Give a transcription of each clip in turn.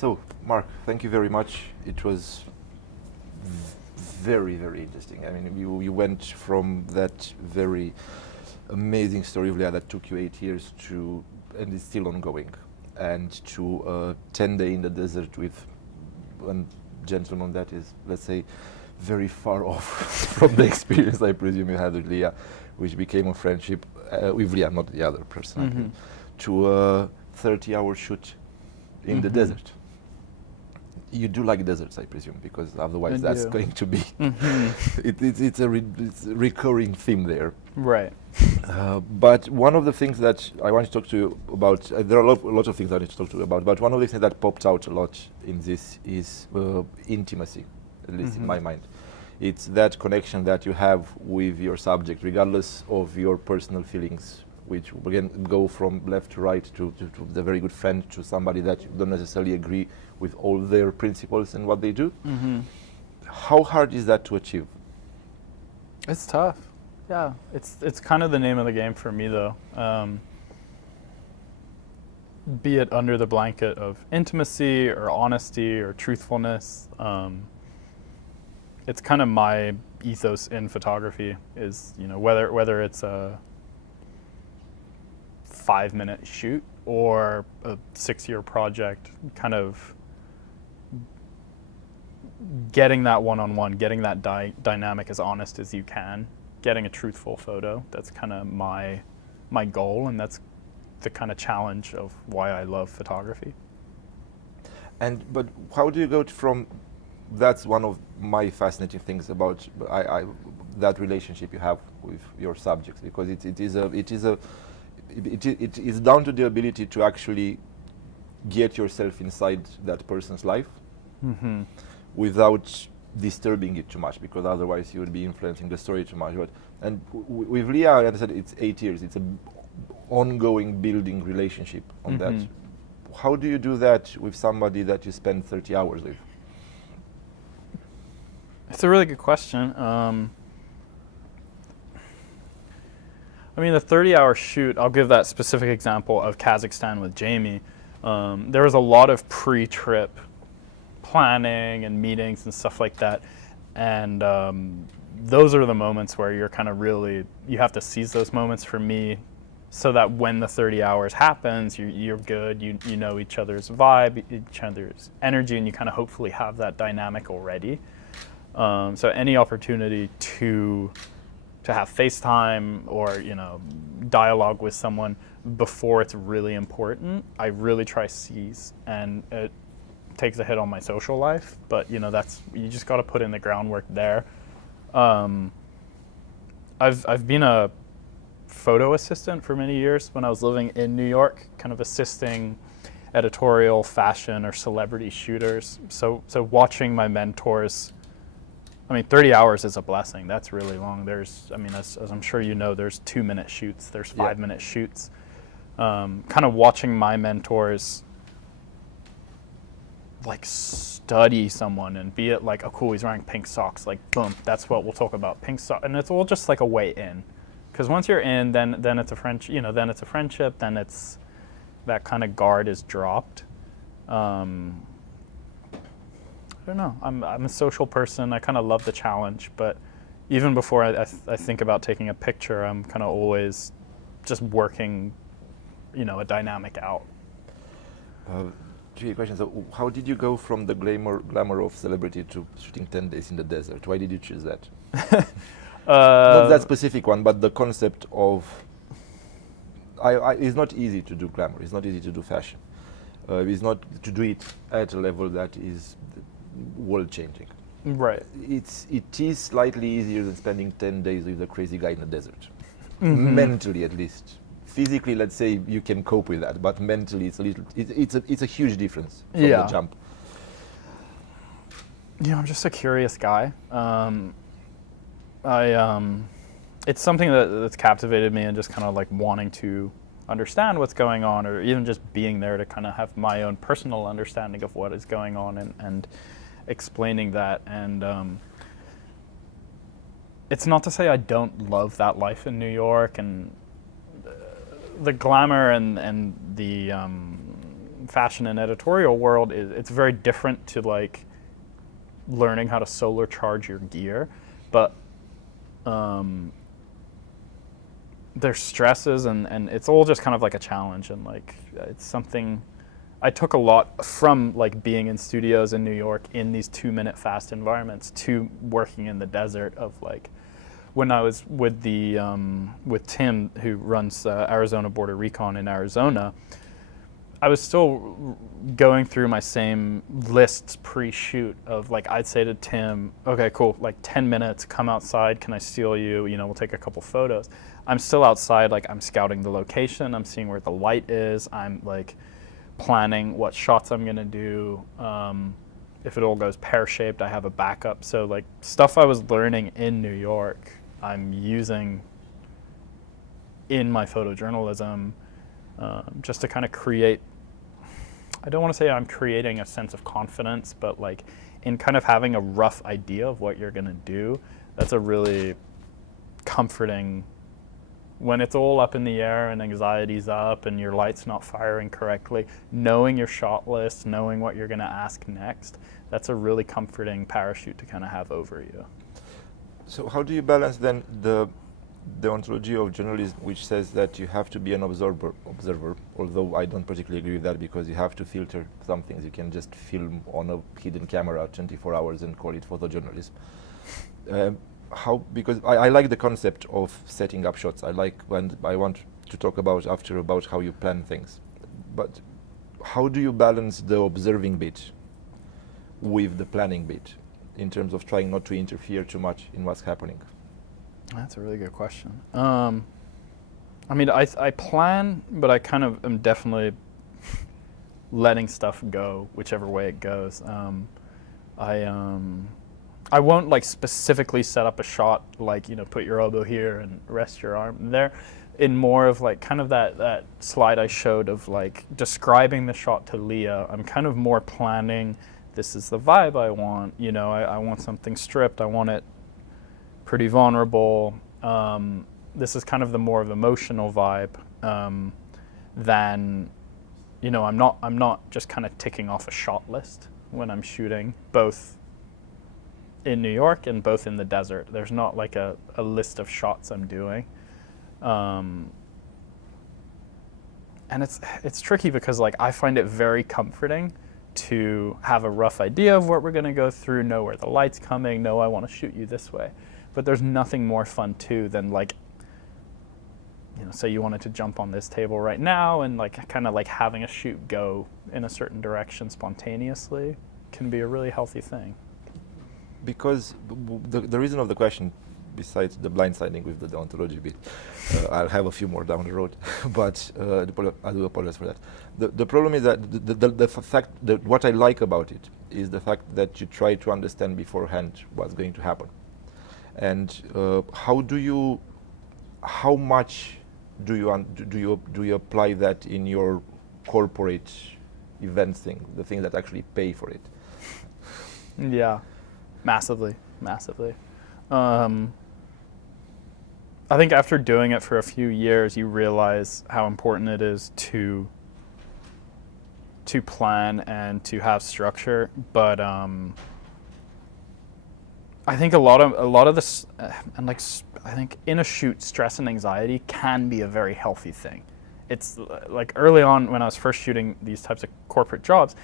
So, Mark, thank you very much. It was very, very interesting. I mean, you went from that very amazing story of Leah that took you 8 years to, and is still ongoing, and to 10 day in the desert with one gentleman that is, let's say, very far off from the experience I presume you had with Leah, which became a friendship with Leah, not the other person, to a 30-hour shoot in the desert. You do like deserts, I presume, because otherwise that's going to be it's a recurring theme there. Right. But one of the things that I want to talk to you about, there are a lot of things I need to talk to you about, but one of the things that popped out a lot in this is intimacy, at least in my mind. It's that connection that you have with your subject, regardless of your personal feelings, which again go from left to right to the very good friend to somebody that you don't necessarily agree with all their principles and what they do. How hard is that to achieve? It's tough. Yeah, it's kind of the name of the game for me, though. Be it under the blanket of intimacy or honesty or truthfulness, it's kind of my ethos in photography. Is, you know, whether it's a 5-minute shoot or a 6-year project, kind of getting that one-on-one, getting that dynamic as honest as you can, getting a truthful photo. That's kind of my goal, and that's the kind of challenge of why I love photography. But how do you go from? That's one of my fascinating things about that relationship you have with your subjects, because it is down to the ability to actually get yourself inside that person's life without disturbing it too much, because otherwise you would be influencing the story too much. And with Leah, I understand it's 8 years. It's an ongoing building relationship on that. How do you do that with somebody that you spend 30 hours with? It's a really good question. I mean, the 30-hour shoot, I'll give that specific example of Kazakhstan with Jamie. There was a lot of pre-trip planning and meetings and stuff like that. And those are the moments where you're kind of really, you have to seize those moments for me, so that when the 30 hours happens, you're good, you know each other's vibe, each other's energy, and you kind of hopefully have that dynamic already. So any opportunity to have FaceTime or, you know, dialogue with someone before it's really important, I really try seize, and it takes a hit on my social life, but you know, you just got to put in the groundwork there. I've been a photo assistant for many years when I was living in New York, kind of assisting editorial, fashion, or celebrity shooters. So watching my mentors. I mean, 30 hours is a blessing. That's really long. There's, I mean, as I'm sure you know, there's 2-minute shoots, there's 5-minute shoots. Kind of watching my mentors like study someone, and be it like, oh cool, he's wearing pink socks, like boom, that's what we'll talk about, pink socks, and it's all just like a way in. Because once you're in, then it's a friendship, you know, then it's a friendship, then it's, that kind of guard is dropped. I don't know. I'm a social person. I kind of love the challenge, but even before I think about taking a picture, I'm kind of always just working, you know, a dynamic out. Two questions. So how did you go from the glamour of celebrity to shooting 10 days in the desert? Why did you choose that? Not that specific one, but the concept of it's not easy to do glamour. It's not easy to do fashion. It's not to do it at a level that is world-changing. Right. It is slightly easier than spending 10 days with a crazy guy in the desert. Mentally, at least. Physically, let's say you can cope with that, but mentally, it's a huge difference from the jump. Yeah, I'm just a curious guy. It's something that's captivated me, and just kind of like wanting to understand what's going on, or even just being there to kind of have my own personal understanding of what is going on, and explaining that. And it's not to say I don't love that life in New York, and the glamour and the fashion and editorial world, it's very different to like learning how to solar charge your gear, but there's stresses and it's all just kind of like a challenge, and like it's something I took a lot from like being in studios in New York in these 2-minute fast environments to working in the desert of like when I was with the with Tim, who runs Arizona Border Recon in Arizona. I was still going through my same lists pre-shoot of like, I'd say to Tim, okay, cool, like 10 minutes, come outside, can I steal you? You know, we'll take a couple photos. I'm still outside, like I'm scouting the location, I'm seeing where the light is, I'm like planning what shots I'm gonna do. If it all goes pear-shaped, I have a backup. So like stuff I was learning in New York, I'm using in my photojournalism just to kind of create, I don't want to say I'm creating a sense of confidence, but like in kind of having a rough idea of what you're going to do, that's a really comforting, when it's all up in the air and anxiety's up and your light's not firing correctly, knowing your shot list, knowing what you're going to ask next, that's a really comforting parachute to kind of have over you. So how do you balance then the ontology of journalism, which says that you have to be an observer, although I don't particularly agree with that, because you have to filter some things. You can just film on a hidden camera 24 hours and call it photojournalism. Because I like the concept of setting up shots. I want to talk about how you plan things. But how do you balance the observing bit with the planning bit in terms of trying not to interfere too much in what's happening? That's a really good question. I mean, I plan, but I kind of am definitely letting stuff go whichever way it goes. I won't like specifically set up a shot like, you know, put your elbow here and rest your arm there. In more of like kind of that slide I showed of like describing the shot to Leah, I'm kind of more planning, this is the vibe I want, you know, I want something stripped, I want it pretty vulnerable. This is kind of the more of emotional vibe than, you know, I'm not just kind of ticking off a shot list when I'm shooting, both in New York and both in the desert. There's not like a list of shots I'm doing. And it's tricky because like I find it very comforting to have a rough idea of what we're going to go through, know where the light's coming, know I want to shoot you this way. But there's nothing more fun too than like, you know, say you wanted to jump on this table right now and like kind of like having a shoot go in a certain direction spontaneously can be a really healthy thing. Because the reason of the question, besides the blindsiding with the deontology bit, I'll have a few more down the road, but I do apologize for that. The problem is that the fact that what I like about it is the fact that you try to understand beforehand what's going to happen. And how much do you apply that in your corporate events thing, the thing that actually pay for it? Yeah, massively. I think after doing it for a few years, you realize how important it is to plan and to have structure. But I think a lot of this, and like I think in a shoot, stress and anxiety can be a very healthy thing. It's like early on when I was first shooting these types of corporate jobs,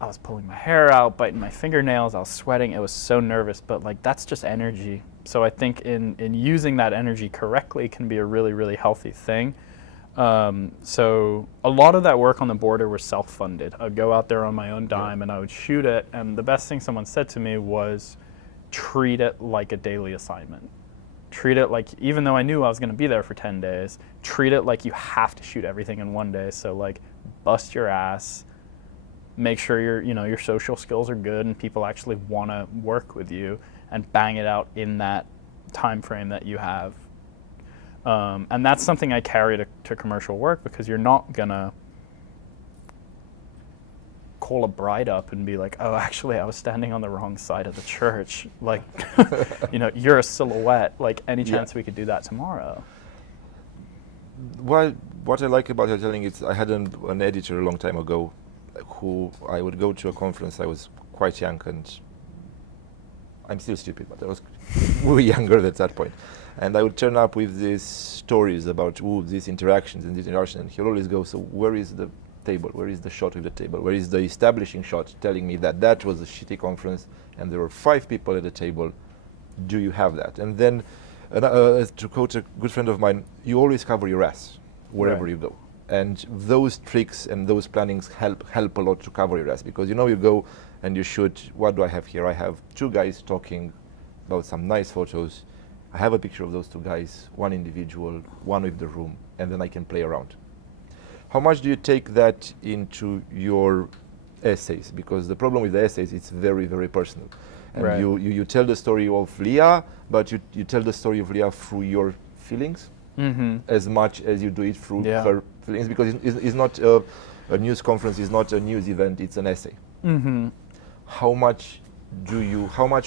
I was pulling my hair out, biting my fingernails, I was sweating, it was so nervous, but like that's just energy. So I think in using that energy correctly can be a really, really healthy thing. So a lot of that work on the border was self-funded. I'd go out there on my own dime and I would shoot it, and the best thing someone said to me was, treat it like a daily assignment. Treat it like, even though I knew I was going to be there for 10 days, treat it like you have to shoot everything in one day. So like bust your ass, make sure your social skills are good and people actually want to work with you, and bang it out in that time frame that you have. And that's something I carry to commercial work, because you're not gonna call a bride up and be like, oh, actually I was standing on the wrong side of the church. Like, you're a silhouette. Like, any chance we could do that tomorrow? what I like about your telling is I had an editor a long time ago who I would go to a conference. I was quite young and I'm still stupid, but I was way younger at that point. And I would turn up with these stories about these interactions and these interactions. And he'll always go, so where is the table? Where is the shot of the table? Where is the establishing shot telling me that that was a shitty conference and there were 5 people at the table? Do you have that? And then, to quote a good friend of mine, you always cover your ass wherever Right. you go. And those tricks and those plannings help a lot to cover your ass, because you go and you shoot. What do I have here? I have 2 guys talking about some nice photos. I have a picture of those 2 guys, one individual, one with the room, and then I can play around. How much do you take that into your essays? Because the problem with the essays, it's very, very personal. And Right. you tell the story of Leah, but you tell the story of Leah through your feelings Mm-hmm. as much as you do it through Yeah. her feelings, because it's not a news conference, it's not a news event, it's an essay. Mm-hmm. How much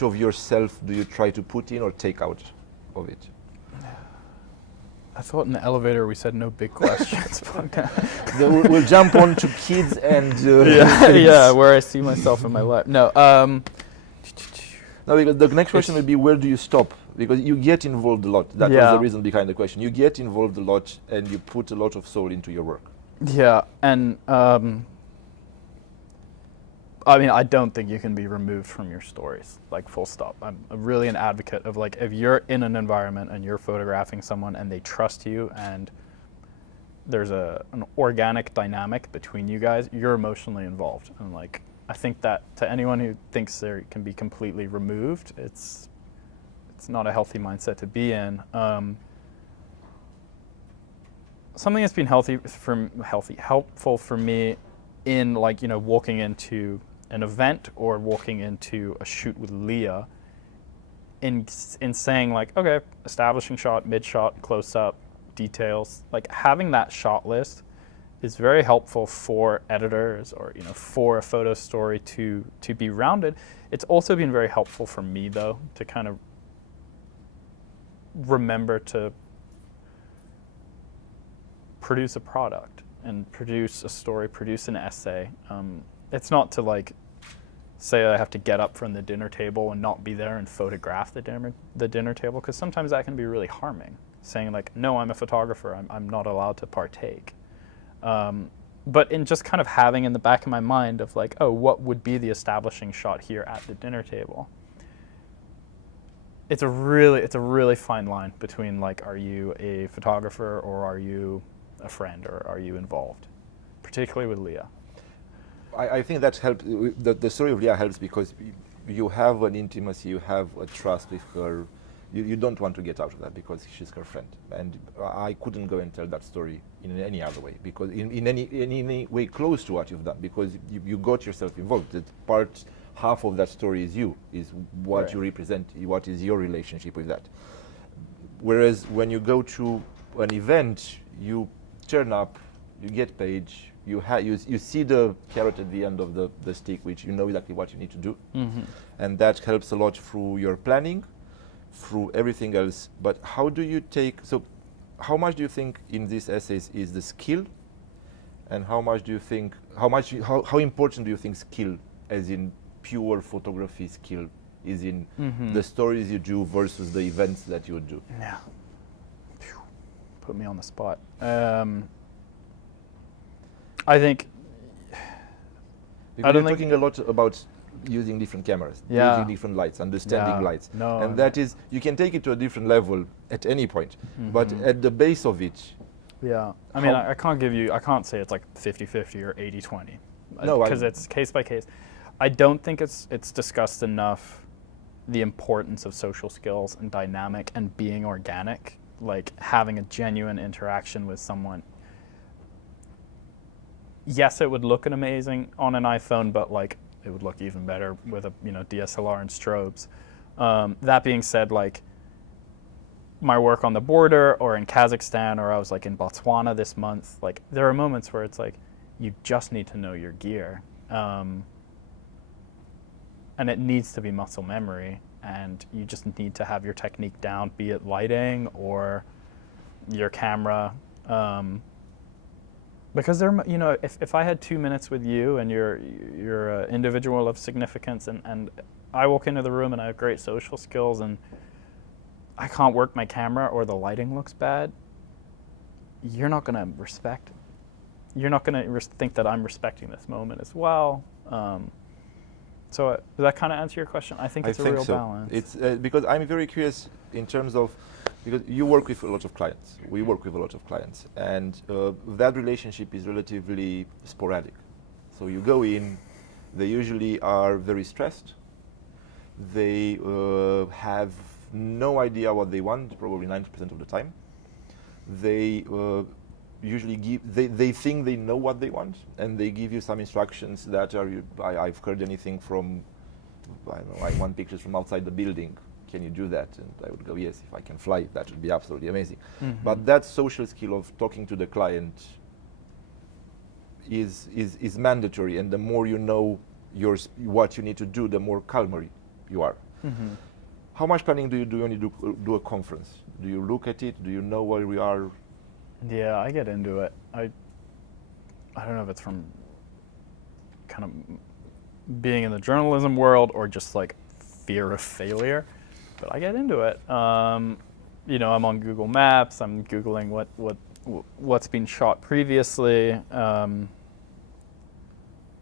of yourself do you try to put in or take out of it? I thought in the elevator we said no big questions. We'll jump on to kids and yeah, where I see myself in my life. No, No, because the next question will be, where do you stop? Because you get involved a lot. That was Yeah. the reason behind the question. You get involved a lot and you put a lot of soul into your work. yeah, and I mean, I don't think you can be removed from your stories, like full stop. I'm really an advocate of, like, if you're in an environment and you're photographing someone and they trust you and there's an organic dynamic between you guys, you're emotionally involved. And, like, I think that to anyone who thinks they can be completely removed, it's not a healthy mindset to be in. Something that's been helpful for me in, like, walking into an event or walking into a shoot with Leah, in saying, like, okay, establishing shot, mid shot, close up, details, like, having that shot list is very helpful for editors or for a photo story to be rounded. It's also been very helpful for me, though, to kind of remember to produce a product and produce a story, produce an essay. It's not to, like, say I have to get up from the dinner table and not be there and photograph the dinner table, because sometimes that can be really harming. Saying, like, no, I'm a photographer, I'm not allowed to partake. But in just kind of having in the back of my mind of, like, oh, what would be the establishing shot here at the dinner table? It's a really fine line between, like, are you a photographer or are you a friend or are you involved, particularly with Leah. I think that helps. The story of Leah helps because you have an intimacy, you have a trust with her. You don't want to get out of that because she's her friend. And I couldn't go and tell that story in any other way, because in any way close to what you've done, because you got yourself involved. Half of that story is you, is what Right. you represent, what is your relationship with that. Whereas when you go to an event, you turn up, you get paid, you see the carrot at the end of the stick, which you know exactly what you need to do. Mm-hmm. And that helps a lot through your planning, through everything else. But how much do you think in these essays is the skill, and how important do you think skill, as in pure photography skill, is in the stories you do versus the events that you would do? Yeah. Phew. Put me on the spot. I think Because don't you're think- talking a lot about using different cameras, Yeah. using different lights, understanding Yeah. lights. No, And that is, you can take it to a different level at any point. But Mhm. at the base of it, Yeah. I mean, How- I can't say it's like 50-50 or 80-20. No, Because it's case by case. I don't think it's discussed enough the importance of social skills and dynamic and being organic, like having a genuine interaction with someone. Yes, it would look amazing on an iPhone, but, like, it would look even better with a DSLR and strobes. That being said, like, my work on the border or in Kazakhstan, or I was, like, in Botswana this month, like, there are moments where it's like you just need to know your gear, and it needs to be muscle memory, and you just need to have your technique down, be it lighting or your camera. Because if I had 2 minutes with you and you're an individual of significance, and I walk into the room and I have great social skills and I can't work my camera or the lighting looks bad, you're not going to respect. You're not going to think that I'm respecting this moment as well. So does that kind of answer your question? I think it's a real balance. It's because I'm very curious in terms of, because you work with a lot of clients, we work with a lot of clients, and that relationship is relatively sporadic. So you go in, they usually are very stressed. They have no idea what they want, probably 90% of the time. They usually they think they know what they want, and they give you some instructions that are, I've heard anything from, I don't know, I want pictures from outside the building. Can you do that? And I would go, yes, if I can fly, that would be absolutely amazing. Mm-hmm. But that social skill of talking to the client is mandatory, and the more you know what you need to do, the more calmer you are. Mm-hmm. How much planning do you do when you do a conference? Do you look at it? Do you know where we are? Yeah, I get into it. I don't know if it's from kind of being in the journalism world or just like fear of failure, but I get into it. I'm on Google Maps. I'm Googling what's been shot previously.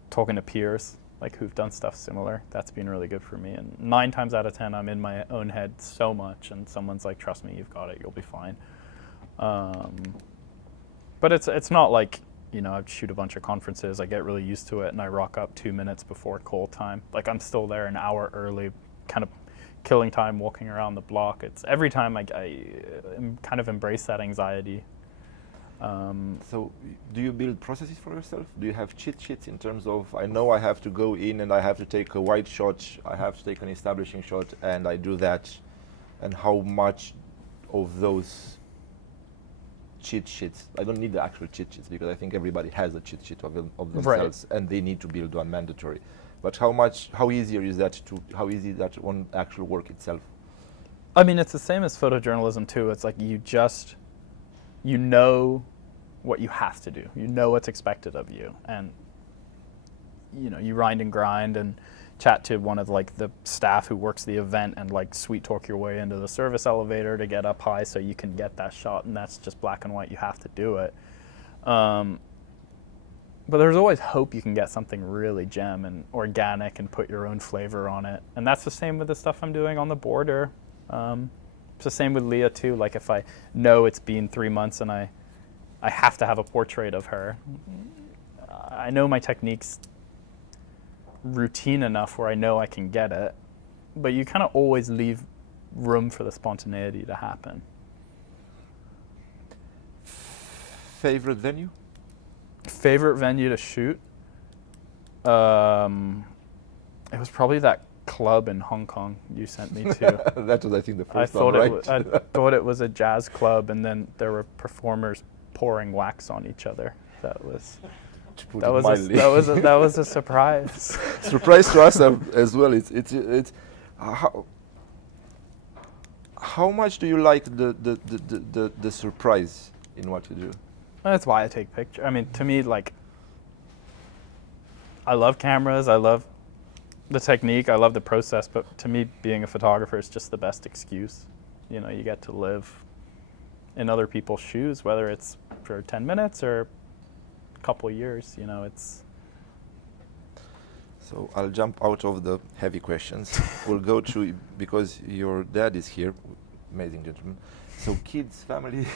Talking to peers like who've done stuff similar. That's been really good for me. And 9 times out of 10, I'm in my own head so much, and someone's like, "Trust me, you've got it. You'll be fine." But it's not like, I shoot a bunch of conferences, I get really used to it, and I rock up 2 minutes before call time. Like, I'm still there an hour early, kind of killing time walking around the block. It's every time I kind of embrace that anxiety. So do you build processes for yourself? Do you have cheat sheets in terms of, I know I have to go in and I have to take a wide shot, I have to take an establishing shot, and I do that, and how much of those cheat sheets, I don't need the actual cheat sheets because I think everybody has a cheat sheet of themselves, right, and they need to build one mandatory. But how easy is that on actual work itself? I mean, it's the same as photojournalism too. It's like you know what you have to do. You know what's expected of you, and you rind and grind and chat to one of like the staff who works the event and like sweet talk your way into the service elevator to get up high so you can get that shot, and that's just black and white. You have to do it. But there's always hope you can get something really gem and organic and put your own flavor on it. And that's the same with the stuff I'm doing on the border. It's the same with Leah too. Like if I know it's been 3 months and I have to have a portrait of her, I know my technique's routine enough where I know I can get it, but you kind of always leave room for the spontaneity to happen. Favorite venue? Favorite venue to shoot? It was probably that club in Hong Kong you sent me to. That was, I think, the first one, right? I thought it was a jazz club, and then there were performers pouring wax on each other. That was a surprise. Surprise to us as well. It's how much do you like the surprise in what you do? That's why I take pictures. I mean, to me, like, I love cameras. I love the technique. I love the process. But to me, being a photographer is just the best excuse. You get to live in other people's shoes, whether it's for 10 minutes or a couple of years. It's. So I'll jump out of the heavy questions. We'll go to, because your dad is here, amazing gentleman. So kids, family,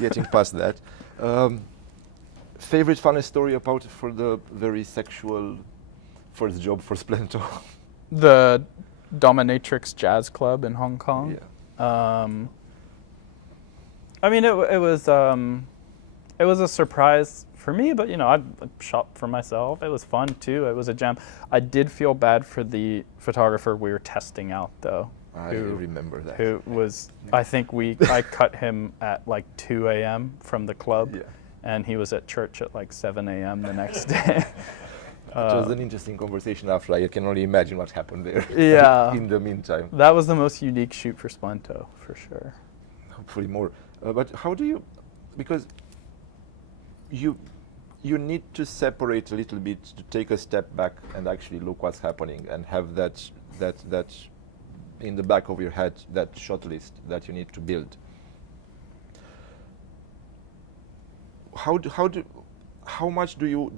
getting past that. Favorite funny story about for the very sexual first job for Splento? The Dominatrix Jazz Club in Hong Kong. Yeah. I mean, it was a surprise for me, but I shot for myself. It was fun too. It was a jam. I did feel bad for the photographer we were testing out though. I remember that. Who was, I think I cut him at like 2 a.m. from the club, yeah, and he was at church at like 7 a.m. the next day. It was an interesting conversation after. I can only imagine what happened there. Yeah. In the meantime. That was the most unique shoot for Splento, for sure. Hopefully more. But how do you, because you need to separate a little bit, to take a step back and actually look what's happening and have that in the back of your head, that shot list that you need to build. How much do you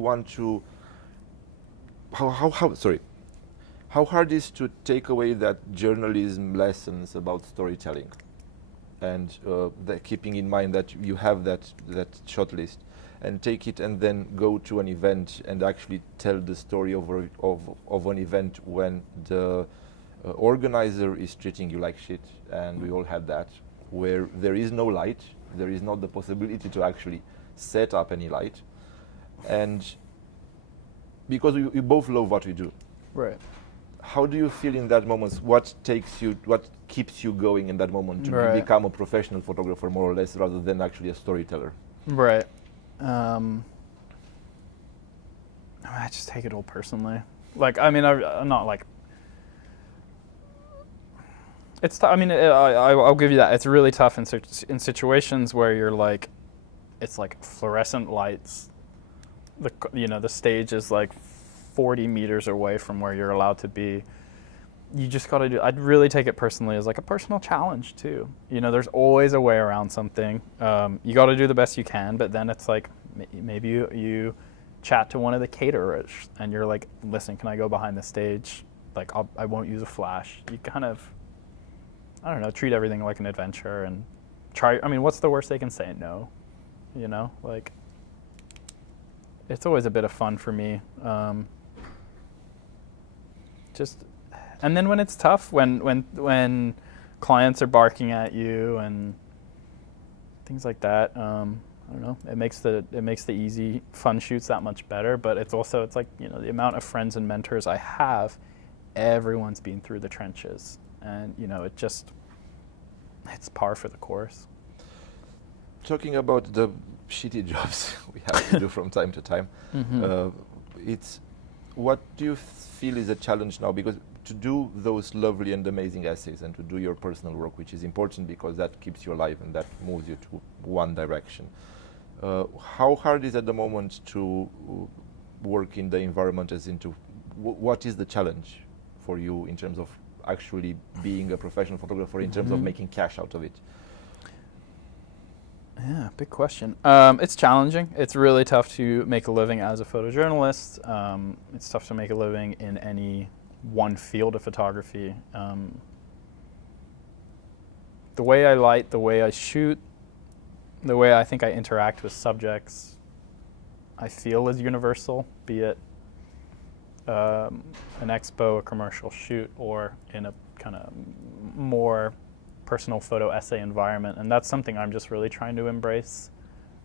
want to, how hard is to take away that journalism lessons about storytelling, and keeping in mind that you have that shot list, and take it and then go to an event and actually tell the story of an event when the organizer is treating you like shit, and we all had that, where there is no light, there is not the possibility to actually set up any light, and because we both love what we do. Right. How do you feel in that moment? What keeps you going in that moment to Right. become a professional photographer, more or less, rather than actually a storyteller? Right. I just take it all personally. Like, I mean, I'm not like. It's. I mean, I'll give you that. It's really tough in situations where you're like, it's like fluorescent lights. The stage is like 40 meters away from where you're allowed to be. You just got to do. I'd really take it personally as like a personal challenge too. There's always a way around something. You got to do the best you can, but then it's like maybe you chat to one of the caterers and you're like, listen, can I go behind the stage? Like I won't use a flash. You kind of, I don't know, treat everything like an adventure and try. I mean, what's the worst they can say? No, like it's always a bit of fun for me. And then when it's tough, when clients are barking at you and things like that, I don't know. It makes the easy, fun shoots that much better. But it's like the amount of friends and mentors I have, everyone's been through the trenches, and it's par for the course. Talking about the shitty jobs we have to do from time to time, it's what do you feel is a challenge now? Because to do those lovely and amazing essays and to do your personal work, which is important because that keeps you alive and that moves you to one direction. How hard is at the moment to work in the environment as into what is the challenge for you in terms of actually being a professional photographer, in terms of making cash out of it? Yeah, big question. It's challenging. It's really tough to make a living as a photojournalist. It's tough to make a living in any one field of photography. The way I light, the way I shoot, the way I think I interact with subjects, I feel is universal, be it an expo, a commercial shoot, or in a kind of more personal photo essay environment, and that's something I'm just really trying to embrace.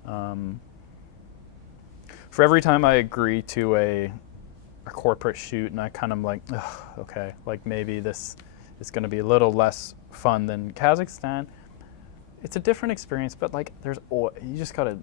For every time I agree to a corporate shoot and I kind of like, okay, like maybe this is going to be a little less fun than Kazakhstan, it's a different experience, but like you gotta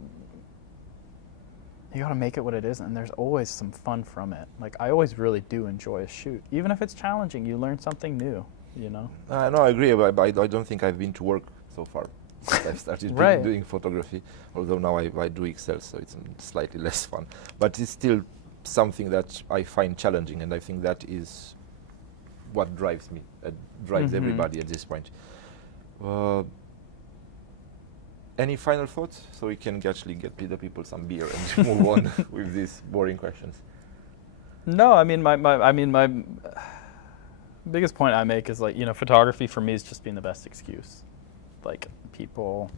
make it what it is, and there's always some fun from it. Like I always really do enjoy a shoot, even if it's challenging. You learn something new. No, I agree, but I don't think I've been to work so far. I've started doing photography, although now I do Excel, so it's slightly less fun. But it's still something that I find challenging, and I think that is what drives me, drives everybody at this point. Any final thoughts, so we can actually get the people some beer and move on with these boring questions? No, I mean my biggest point I make is like, photography for me has just been the best excuse. Like people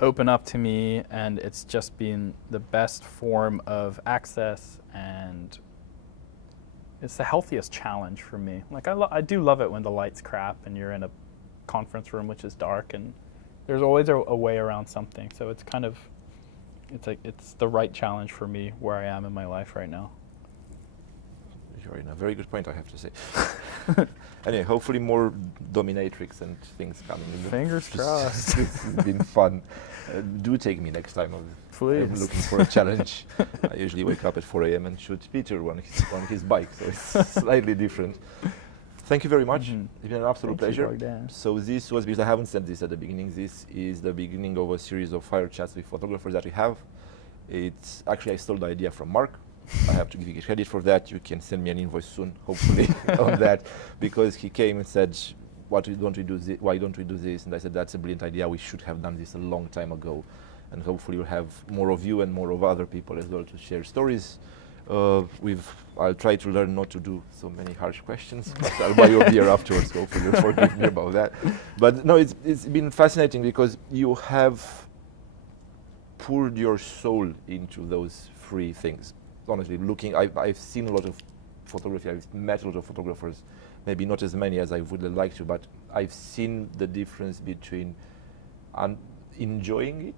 open up to me and it's just been the best form of access, and it's the healthiest challenge for me. Like I do love it when the light's crap and you're in a conference room which is dark, and there's always a way around something. So it's kind of, it's the right challenge for me where I am in my life right now. You're in a very good point, I have to say. Anyway, hopefully more dominatrix and things coming. Fingers crossed. This has been fun. Do take me next time. Please. I'm looking for a challenge. I usually wake up at 4 a.m. and shoot Peter on his bike, so it's slightly different. Thank you very much. Mhm. It's been an absolute Thank you, pleasure. Bogdan. So this was, because I haven't said this at the beginning, this is the beginning of a series of fire chats with photographers that we have. It's actually, I stole the idea from Mark. I have to give you credit for that. You can send me an invoice soon, hopefully, on that, because he came and said, why don't we do this? And I said, that's a brilliant idea. We should have done this a long time ago. And hopefully we'll have more of you and more of other people as well to share stories. I'll try to learn not to do so many harsh questions, but I'll buy you a beer afterwards, hopefully you'll forgive me about that. But no, it's been fascinating because you have poured your soul into those three things. Honestly, I've seen a lot of photography, I've met a lot of photographers, maybe not as many as I would have liked to, but I've seen the difference between enjoying it,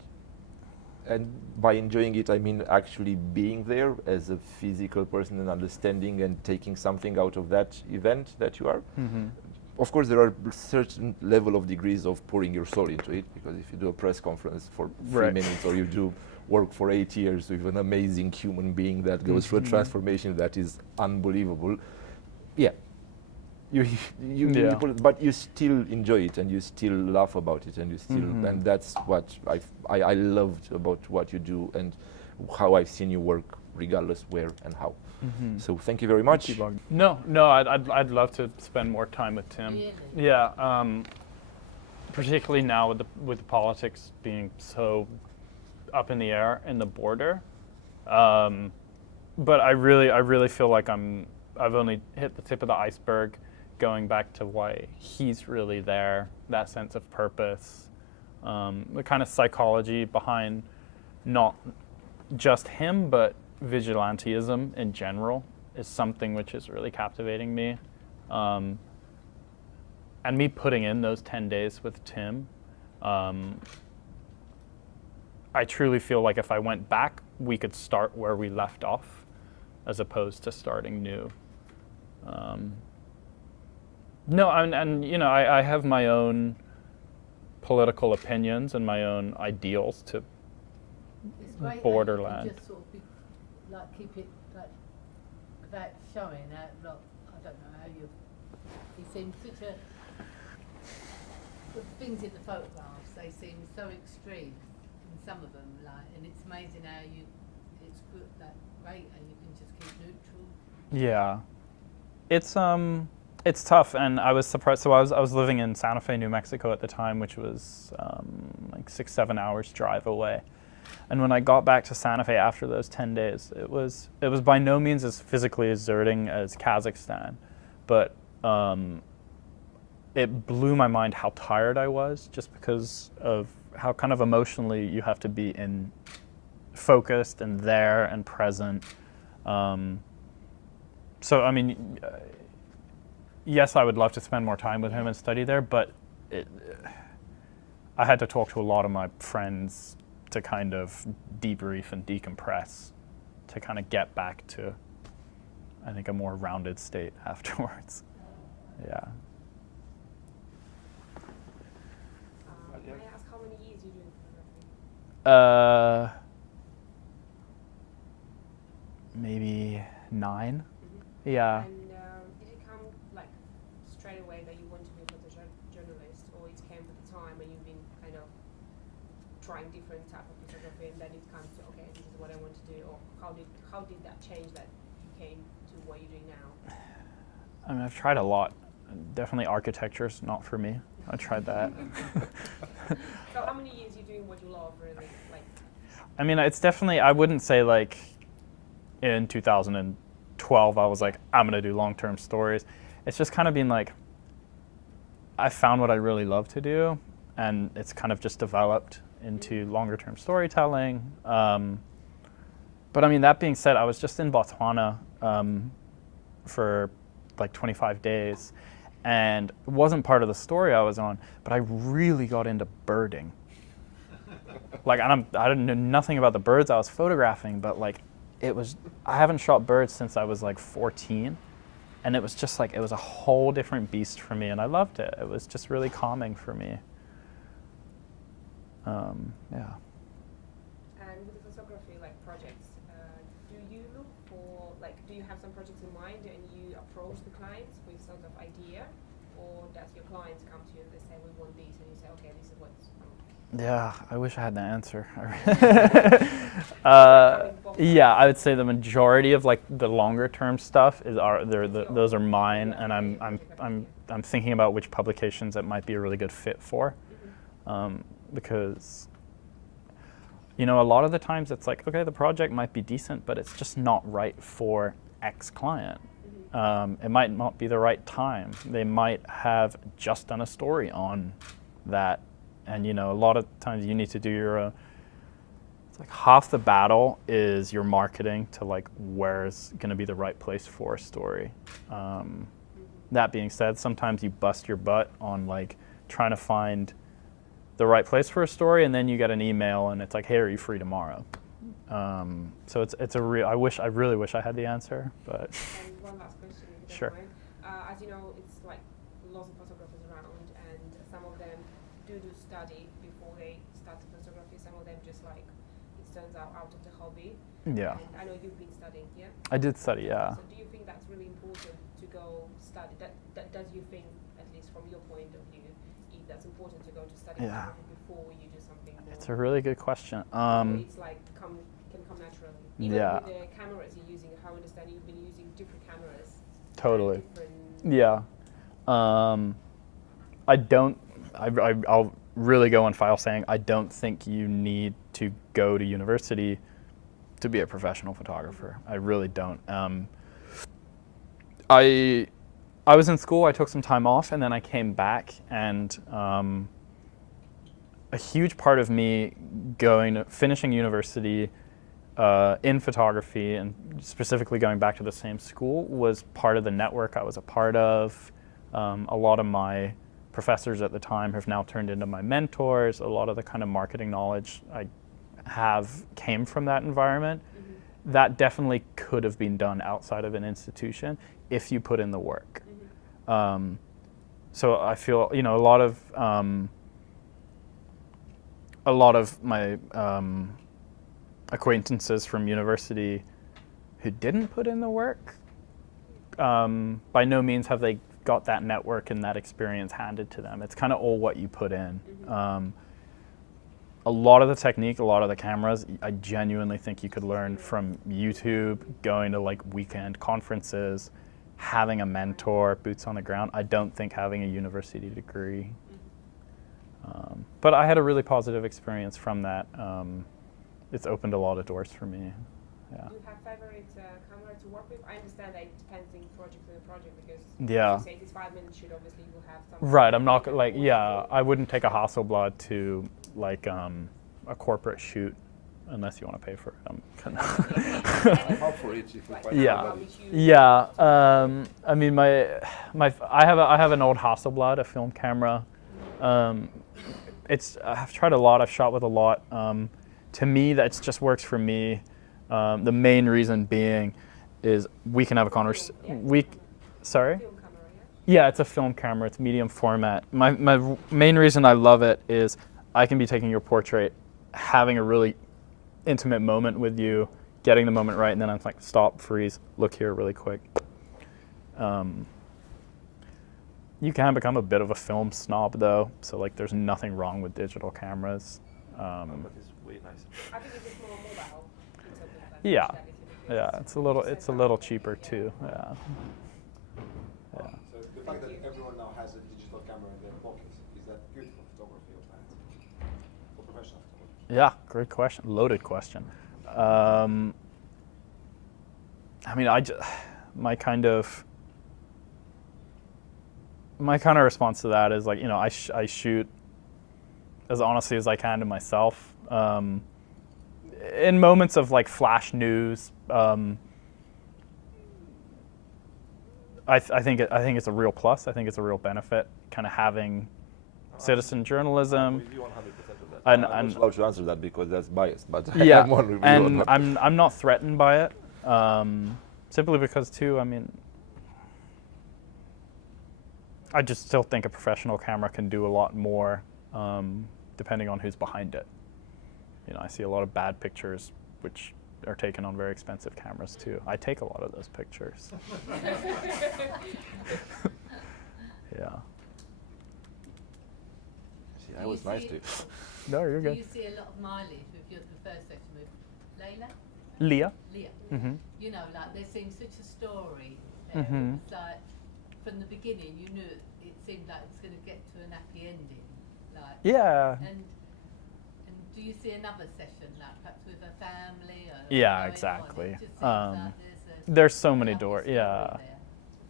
and by enjoying it, I mean actually being there as a physical person and understanding and taking something out of that event that you are. Mm-hmm. Of course, there are certain level of degrees of pouring your soul into it, because if you do a press conference for 3 minutes, or you do work for 8 years with an amazing human being that goes through a transformation that is unbelievable, yeah, but you still enjoy it, and you still laugh about it, and you still, and that's what I loved about what you do and how I've seen you work, regardless where and how. So thank you very much. No, I'd love to spend more time with Tim. Really? Yeah, particularly now with the politics being so up in the air in the border. But I really feel like I've only hit the tip of the iceberg, going back to why he's really there, that sense of purpose, the kind of psychology behind not just him, but vigilantism in general is something which is really captivating me. And me putting in those 10 days with Tim, I truly feel like if I went back, we could start where we left off, as opposed to starting new. No, and you know, I have my own political opinions and my own ideals to It's great borderland. How you can just sort of keep it without showing that. I don't know how you seem such a. The things in the photographs, they seem so extreme in some of them, and it's amazing how it's good, great, and you can just keep neutral. Yeah, it's tough, and I was surprised. So I was living in Santa Fe, New Mexico at the time, which was like 6-7 hours drive away. And when I got back to Santa Fe after those 10 days, it was by no means as physically exerting as Kazakhstan, but it blew my mind how tired I was, just because of how kind of emotionally you have to be focused and there and present. So I mean, yes, I would love to spend more time with him and study there, but I had to talk to a lot of my friends to kind of debrief and decompress, to kind of get back to, I think, a more rounded state afterwards. Yeah. May I ask how many years you do photography? Maybe 9. Yeah. And did it come like straight away that you want to be a photojournalist, or it came with the time and you've been kind of trying different type of photography, and then it comes to, okay, this is what I want to do, or how did that change that you came to what you're doing now? I mean, I've tried a lot. Definitely architecture's not for me. I tried that. So how many years you doing what you love, really? Like, I mean, it's definitely, I wouldn't say like in 2012 I was like, I'm gonna do long-term stories. It's just kind of been like, I found what I really love to do, and it's kind of just developed into longer-term storytelling. But I mean, that being said, I was just in Botswana for like 25 days, and it wasn't part of the story I was on, but I really got into birding. Like, I didn't know nothing about the birds I was photographing, but like, I haven't shot birds since I was like 14, and it was just like, it was a whole different beast for me, and I loved it. It was just really calming for me. Yeah. and with the photography like projects, do you look for, like, do you have some projects in mind and you approach the clients with sort of idea, or does your clients come to you and they say, we want these, and you say, okay, this is what's Yeah, I wish I had the answer. Yeah, I would say the majority of like the longer term stuff those are mine, and I'm thinking about which publications it might be a really good fit for, because a lot of the times it's like, okay, the project might be decent, but it's just not right for X client. It might not be the right time. They might have just done a story on that. And a lot of times you need to do it's like half the battle is your marketing to like where's going to be the right place for a story. That being said, sometimes you bust your butt on like trying to find the right place for a story, and then you get an email and it's like, hey, are you free tomorrow? So it's a real. I really wish I had the answer, but. And one last question, if you Sure. don't mind. As you know, it's like lots of photographers around, and some of them do study before they start photography. Some of them just like it turns out of the hobby. Yeah. And I know you've been studying, yeah. I did study, yeah. So do you think that's really important to go study? That does you think, at least from your point of view, if that's important to go to study Yeah. photography before you do something more? It's a really good question. It's like can come naturally. Even Yeah. with the cameras you're using, how I understand you've been using different cameras. Totally. Different Yeah. I'll really go on file saying I don't think you need to go to university to be a professional photographer. I really don't. I was in school, I took some time off, and then I came back, and a huge part of me finishing university in photography, and specifically going back to the same school, was part of the network I was a part of. A lot of my professors at the time have now turned into my mentors. A lot of the kind of marketing knowledge I have came from that environment. Mm-hmm. That definitely could have been done outside of an institution if you put in the work. Mm-hmm. So I feel, a lot of my acquaintances from university who didn't put in the work, by no means have they got that network and that experience handed to them. It's kind of all what you put in. Mm-hmm. A lot of the technique, a lot of the cameras, I genuinely think you could learn from YouTube, going to like weekend conferences, having a mentor, boots on the ground. I don't think having a university degree. But I had a really positive experience from that. It's opened a lot of doors for me. Yeah. Do you have favorite camera to work with? I understand that it depends in project to project, because Yeah. as you say, this 5-minute shoot, obviously you will have some. Right, I'm not like, yeah, I wouldn't take a Hasselblad to like a corporate shoot unless you want to pay for it. I'm up for it if you Right. find Yeah. somebody. Yeah, I mean, I have an old Hasselblad, a film camera. I've tried a lot. I've shot with a lot. To me, that just works for me. The main reason being is we can have a conversation. Sorry. Film camera, yeah? Yeah, it's a film camera. It's medium format. My main reason I love it is I can be taking your portrait, having a really intimate moment with you, getting the moment right, and then I'm like, stop, freeze, look here really quick. You can become a bit of a film snob though, so like there's nothing wrong with digital cameras. But it's way nicer. I think it's just more mobile. in terms of, like, Yeah. functionality, because Yeah, it's you set a little up cheaper everything, too. Yeah. Yeah. So the fact that everyone now has a digital camera in their pocket, is that good for photography or bad? For professional photography? Yeah, great question. Loaded question. I mean, my kind of response to that is like, I shoot as honestly as I can to myself. In moments of like flash news, I think it's a real plus. I think it's a real benefit, kind of having citizen journalism. I'm with you 100% of that. And- I'm and- not allowed to answer that because that's biased, but Yeah, I'm one with you on and that. I'm not threatened by it, simply because too, I mean, I just still think a professional camera can do a lot more, depending on who's behind it. I see a lot of bad pictures, which are taken on very expensive cameras too. I take a lot of those pictures. Yeah. See, Do I you was nice see- to you. No, you're Do good. you see a lot of mileage with the first session with Layla? Leah. Leah. Mm-hmm. You know, like there seems such a story there. Mhm. It's like from the beginning you knew it seemed like it's going to get to an happy ending. Like Yeah. And do you see another session like perhaps with a family or Yeah, going on? exactly. It just seems like There's so many lovely doors. story Yeah.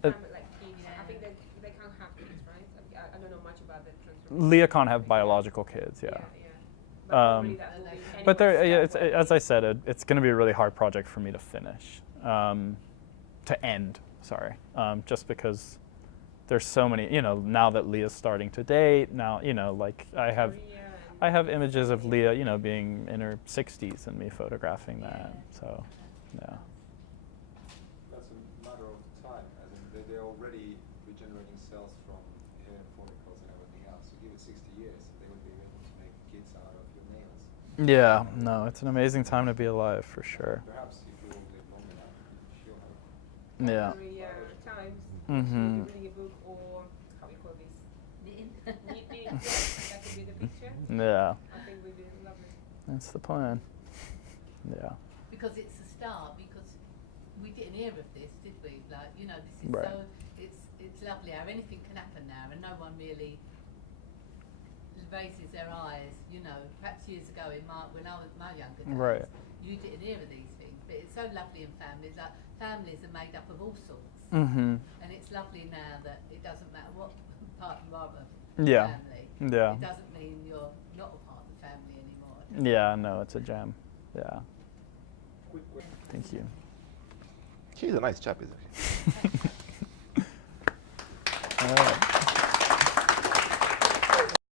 there. Family, like kids. I think they can't have kids, right? I don't know much about the transfer. Leah can't have biological kids. Yeah. But normally that will be But there, anyone's yeah, step as I said, it's going to be a really hard project for me to finish, to end. Sorry, just because there's so many. You know, now that Leah's starting to date, now like I have images of Leah, being in her 60s and me photographing that. So, yeah. That's a matter of time, as in they're already regenerating cells from hair follicles and everything else. So give it 60 years, they would be able to make kids out of your nails. Yeah, no, it's an amazing time to be alive for sure. Perhaps if you live long enough, she'll have. Yeah. times. Mhm. Reading a book or how we call this? Knitting. Knitting. That could be the picture. Yeah, I think would be lovely. that's the plan. Yeah. Because it's a start, because we didn't hear of this, did we? Like, this is Right. so, it's lovely how anything can happen now and no one really raises their eyes, perhaps years ago when I was my younger days, Right. you didn't hear of these things, but it's so lovely in families, like families are made up of all sorts, Mm-hmm. and it's lovely now that it doesn't matter what part you are of Yeah. family, Yeah. it doesn't mean you're not a part of the family anymore. Yeah, no, it's a gem. Yeah. Quick question. Thank you. He's a nice chap, isn't he? All right.